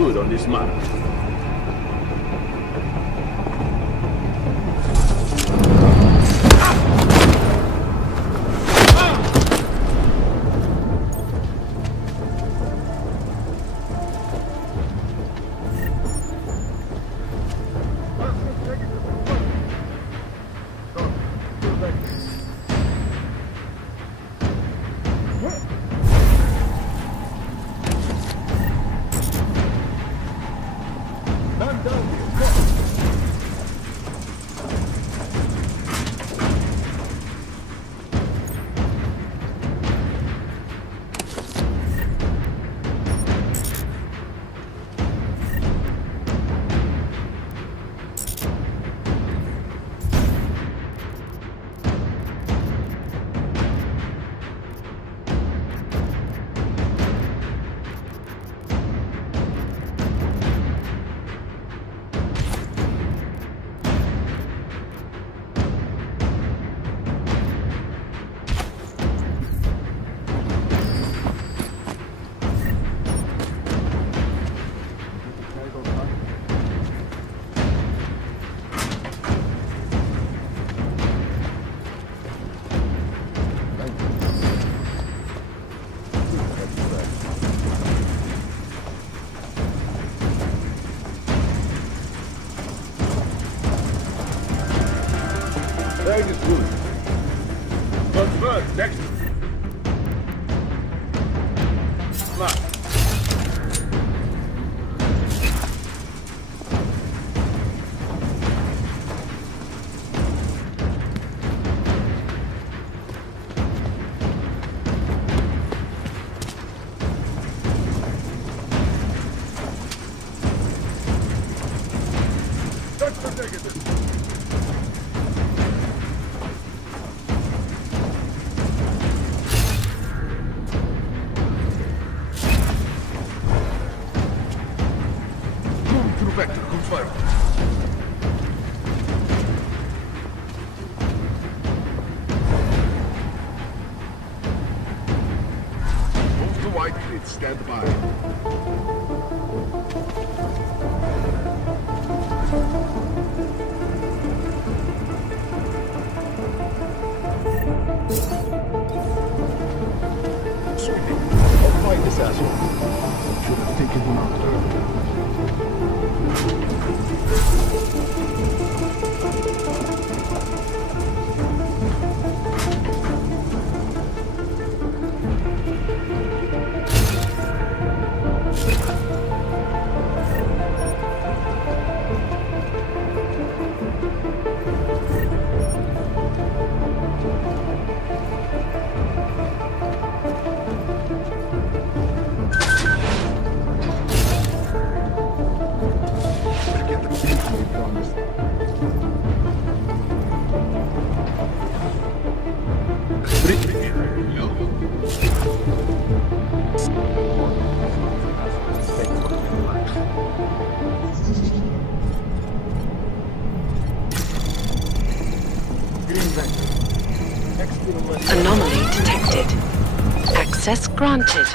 good on this matter. Very good. But first, next. Mark. Stand by. I'll find this asshole. Should have taken him out earlier. Anomaly detected. Access granted.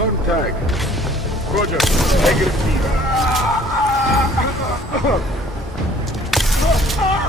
Confirm tag. Roger. Negative team. Good job!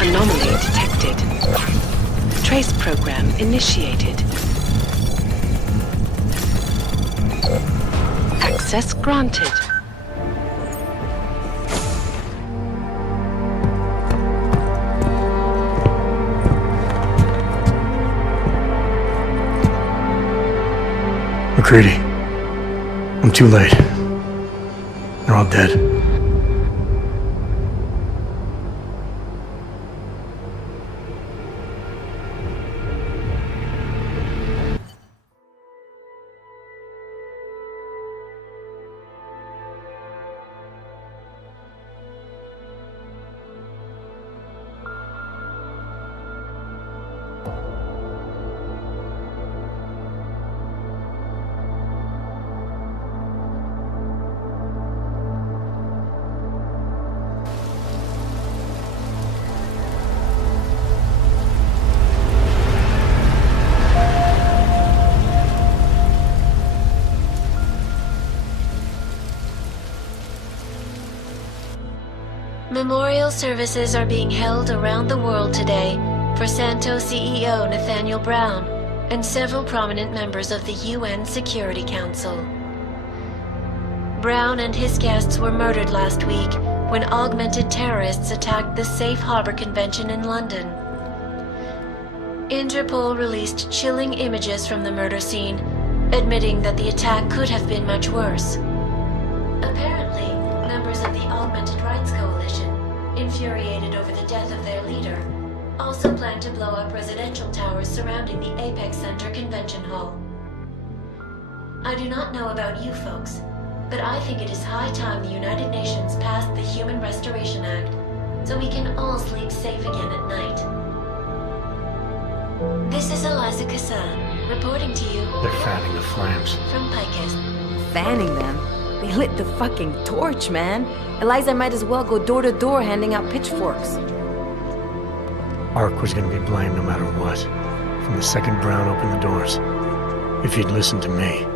Anomaly detected. Trace program initiated. Access granted. McCready, I'm too late. They're all dead. Memorial services are being held around the world today for Santo CEO Nathaniel Brown and several prominent members of the UN Security Council. Brown and his guests were murdered last week when augmented terrorists attacked the Safe Harbor Convention in London. Interpol released chilling images from the murder scene, admitting that the attack could have been much worse. Apparently, members of the Augmented Rights Coalition, infuriated over the death of their leader, also plan to blow up residential towers surrounding the Apex Center Convention Hall. I do not know about you folks, but I think it is high time the United Nations passed the Human Restoration Act, so we can all sleep safe again at night. This is Eliza Kassan, reporting to you. They're fanning the flames. From Picus. Fanning them? They lit the fucking torch, man. Eliza might as well go door to door handing out pitchforks. Ark was gonna be blamed no matter what. From the second Brown opened the doors. If he'd listened to me.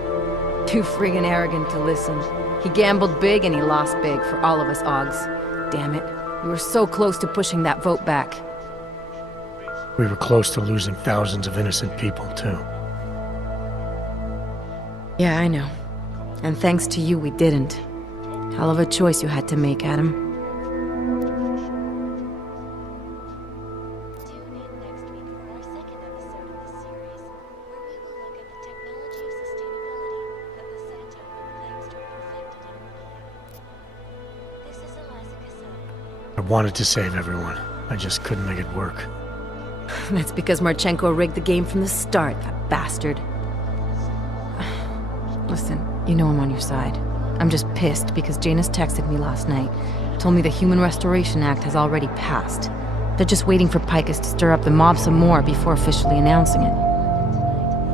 Too friggin' arrogant to listen. He gambled big and he lost big for all of us Augs. Damn it. We were so close to pushing that vote back. We were close to losing thousands of innocent people, too. Yeah, I know. And thanks to you, we didn't. Hell of a choice you had to make, Adam. Tune in next week for our second episode of this series, where we will look at the technology of sustainability that the Santo Group claims to have perfected in Armenia. This is Eliza Kassan. I wanted to save everyone. I just couldn't make it work. That's because Marchenko rigged the game from the start, that bastard. Listen, you know I'm on your side. I'm just pissed because Janus texted me last night, told me the Human Restoration Act has already passed. They're just waiting for Picus to stir up the mob some more before officially announcing it.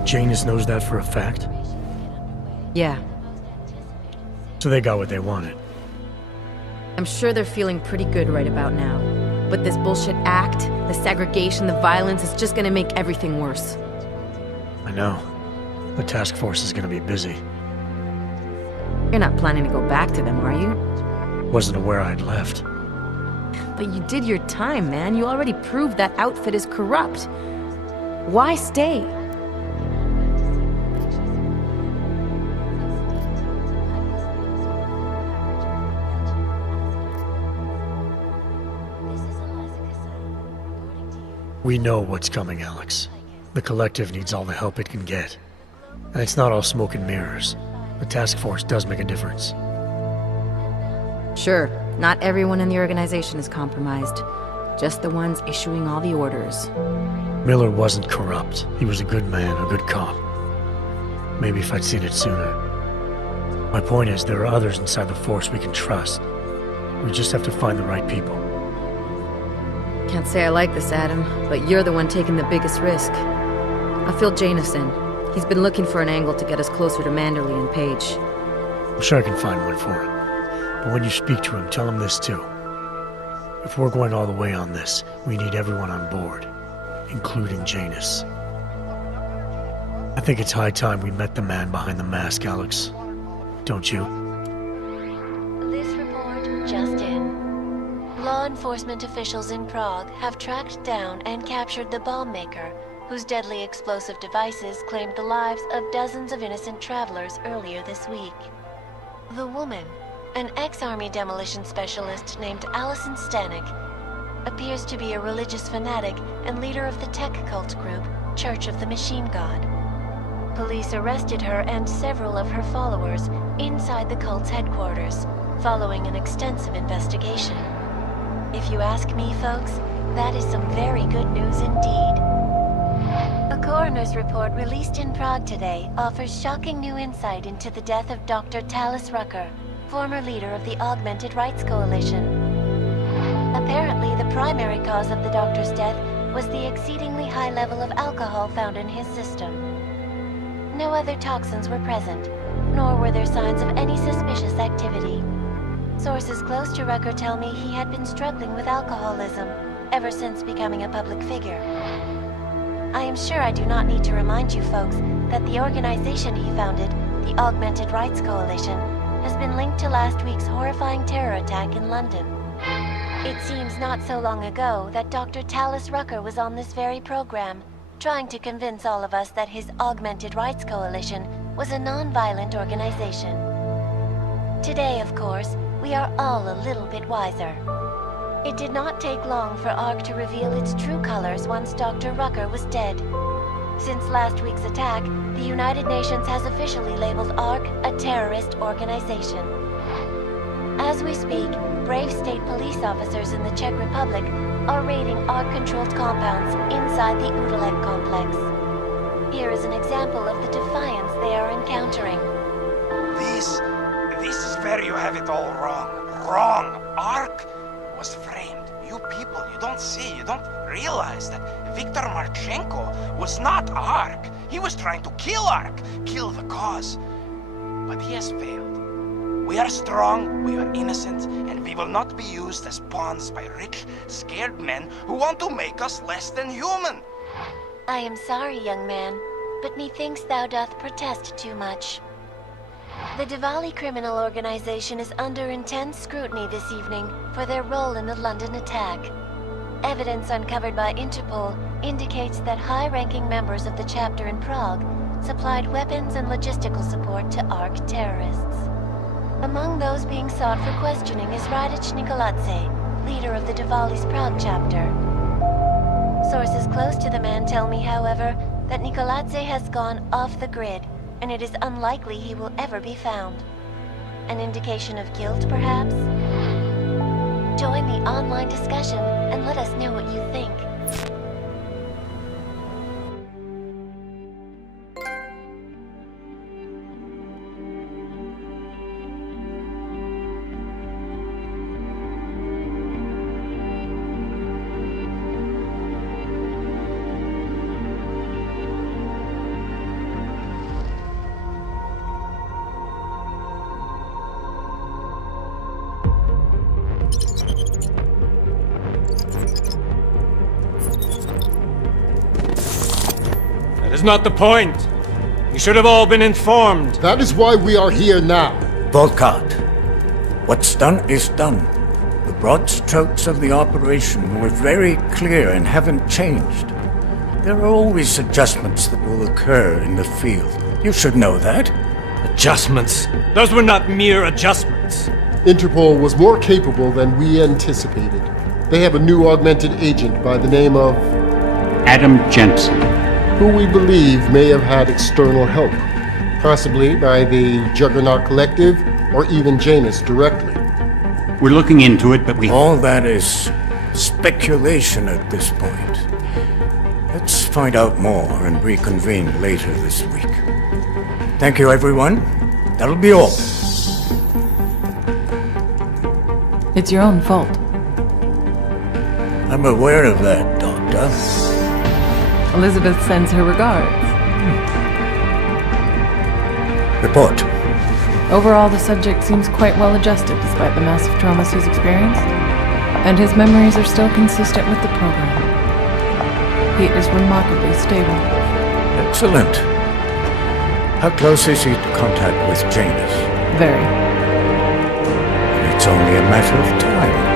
Janus knows that for a fact? Yeah. So they got what they wanted. I'm sure they're feeling pretty good right about now. But this bullshit act, the segregation, the violence, is just gonna make everything worse. I know. The task force is gonna be busy. You're not planning to go back to them, are you? Wasn't aware I'd left. But you did your time, man. You already proved that outfit is corrupt. Why stay? We know what's coming, Alex. The Collective needs all the help it can get. And it's not all smoke and mirrors. The task force does make a difference. Sure, not everyone in the organization is compromised. Just the ones issuing all the orders. Miller wasn't corrupt. He was a good man, a good cop. Maybe if I'd seen it sooner. My point is, there are others inside the force we can trust. We just have to find the right people. Can't say I like this, Adam, but you're the one taking the biggest risk. I feel Janus in. He's been looking for an angle to get us closer to Manderley and Page. I'm sure I can find one for him. But when you speak to him, tell him this too. If we're going all the way on this, we need everyone on board, including Janus. I think it's high time we met the man behind the mask, Alex. Don't you? This report just in. Law enforcement officials in Prague have tracked down and captured the bomb maker, whose deadly explosive devices claimed the lives of dozens of innocent travelers earlier this week. The woman, an ex-army demolition specialist named Allison Stanek, appears to be a religious fanatic and leader of the tech cult group, Church of the Machine God. Police arrested her and several of her followers inside the cult's headquarters, following an extensive investigation. If you ask me, folks, that is some very good news indeed. A coroner's report released in Prague today offers shocking new insight into the death of Dr. Talis Rucker, former leader of the Augmented Rights Coalition. Apparently, the primary cause of the doctor's death was the exceedingly high level of alcohol found in his system. No other toxins were present, nor were there signs of any suspicious activity. Sources close to Rucker tell me he had been struggling with alcoholism ever since becoming a public figure. I am sure I do not need to remind you folks that the organization he founded, the Augmented Rights Coalition, has been linked to last week's horrifying terror attack in London. It seems not so long ago that Dr. Talis Rucker was on this very program, trying to convince all of us that his Augmented Rights Coalition was a non-violent organization. Today, of course, we are all a little bit wiser. It did not take long for ARC to reveal its true colors once Dr. Rucker was dead. Since last week's attack, the United Nations has officially labeled ARC a terrorist organization. As we speak, brave state police officers in the Czech Republic are raiding ARC-controlled compounds inside the Udalek complex. Here is an example of the defiance they are encountering. This is where you have it all wrong. Wrong! ARC was framed. You people, you don't see, you don't realize that Viktor Marchenko was not ARC. He was trying to kill ARC, kill the cause. But he has failed. We are strong, we are innocent, and we will not be used as pawns by rich, scared men who want to make us less than human. I am sorry, young man, but methinks thou doth protest too much. The Diwali criminal organization is under intense scrutiny this evening for their role in the London attack. Evidence uncovered by Interpol indicates that high-ranking members of the chapter in Prague supplied weapons and logistical support to ARC terrorists. Among those being sought for questioning is Radic Nikoladze, leader of the Diwali's Prague chapter. Sources close to the man tell me, however, that Nikoladze has gone off the grid, and it is unlikely he will ever be found. An indication of guilt, perhaps? Join the online discussion and let us know what you think. That's not the point. You should have all been informed. That is why we are here now. Volkart, what's done is done. The broad strokes of the operation were very clear and haven't changed. There are always adjustments that will occur in the field. You should know that. Adjustments? Those were not mere adjustments. Interpol was more capable than we anticipated. They have a new augmented agent by the name of Adam Jensen, who we believe may have had external help, possibly by the Juggernaut Collective or even Janus directly. we're looking into it, but we... All that is speculation at this point. Let's find out more and reconvene later this week. Thank you, everyone. That'll be all. It's your own fault. I'm aware of that, Doctor. Elizabeth sends her regards. Report. Overall, the subject seems quite well adjusted despite the massive traumas he's experienced, and his memories are still consistent with the program. He is remarkably stable. Excellent. How close is he to contact with Janus? Very. It's only a matter of time.